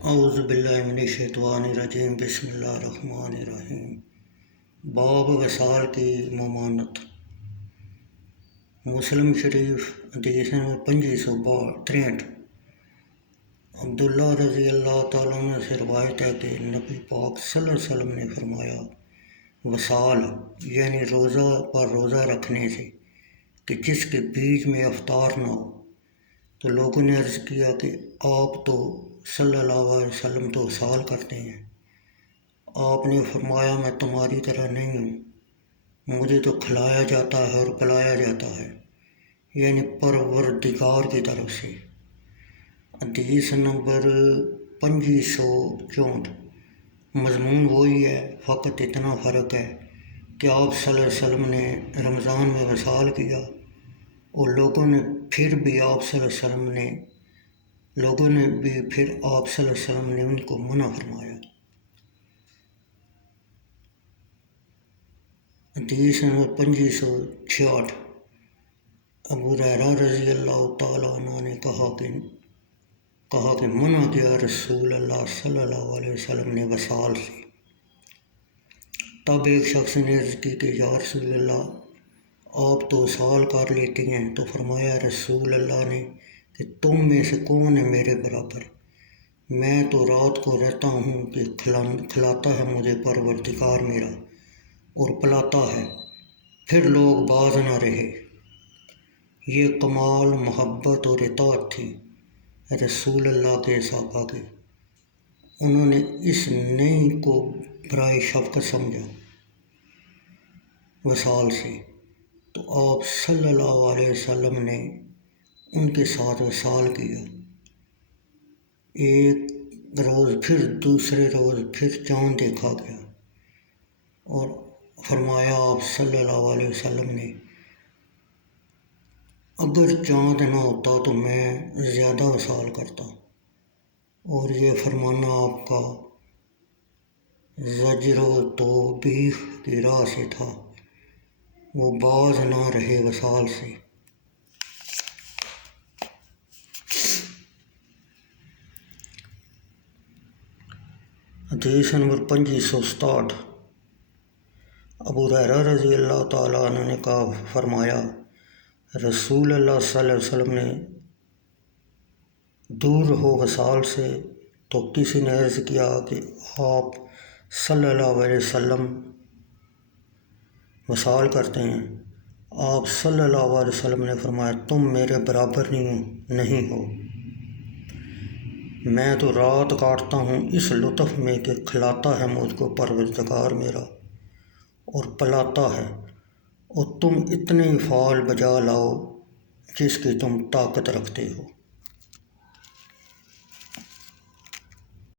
اعوذ باللہ من الشیطان الرجیم بسم اللہ الرحمن الرحیم۔ باب وصال کی ممانت۔ مسلم شریف حدیث نمبر 2563۔ عبداللہ رضی اللہ تعالیٰ عنہ سے روایت ہے کہ نبی پاک صلی اللہ علیہ وسلم نے فرمایا، وصال یعنی روزہ پر روزہ رکھنے سے کہ جس کے بیچ میں افطار نہ ہو۔ تو لوگوں نے عرض کیا کہ آپ تو صلی اللہ علیہ وسلم تو وصال کرتے ہیں۔ آپ نے فرمایا، میں تمہاری طرح نہیں ہوں، مجھے تو کھلایا جاتا ہے اور پلایا جاتا ہے، یعنی پروردگار کی طرف سے۔ حدیث نمبر 2564۔ مضمون وہی ہے، فقط اتنا فرق ہے کہ آپ صلی اللہ علیہ وسلم نے رمضان میں وصال کیا اور لوگوں نے پھر بھی آپ صلی اللہ علیہ وسلم نے ان کو منع فرمایا۔ حدیث نمبر 2566۔ ابو ہریرہ رضی اللہ تعالیٰ عنہ نے کہا کہ منع کیا رسول اللہ صلی اللہ علیہ وسلم نے وصال سے۔ تب ایک شخص نے عرض کی کہ یا رسول اللہ، آپ تو وصال کر لیتی ہیں۔ تو فرمایا رسول اللہ نے کہ تم میں سے کون ہے میرے برابر؟ میں تو رات کو رہتا ہوں کہ کھلاتا ہے مجھے پروردگار میرا اور پلاتا ہے، پھر لوگ باز نہ رہے۔ یہ کمال محبت اور اطاعت تھی رسول اللہ کے صحابہ کے۔ انہوں نے اس نئی کو برائے شفقت سمجھا وصال سے، تو آپ صلی اللہ علیہ وسلم نے ان کے ساتھ وصال کیا۔ ایک روز پھر دوسرے روز پھر چاند دیکھا گیا اور فرمایا آپ صلی اللہ علیہ وسلم نے، اگر چاند نہ ہوتا تو میں زیادہ وصال کرتا۔ اور یہ فرمانا آپ کا زجر و توبیخ کی راہ سے تھا، وہ باز نہ رہے وصال سے۔ حدیث نمبر 2567۔ ابو ہریرہ رضی اللہ تعالیٰ عنہ نے فرمایا، رسول اللہ صلی اللہ علیہ وسلم نے دور رہو وصال سے۔ تو کسی نے عرض کیا کہ آپ صلی اللہ علیہ وسلم وصال کرتے ہیں۔ آپ صلی اللہ علیہ وسلم نے فرمایا، تم میرے برابر نہیں ہو، میں تو رات کاٹتا ہوں اس لطف میں کہ کھلاتا ہے مجھ کو پروردگار میرا اور پلاتا ہے، اور تم اتنے فعال بجا لاؤ جس کی تم طاقت رکھتے ہو۔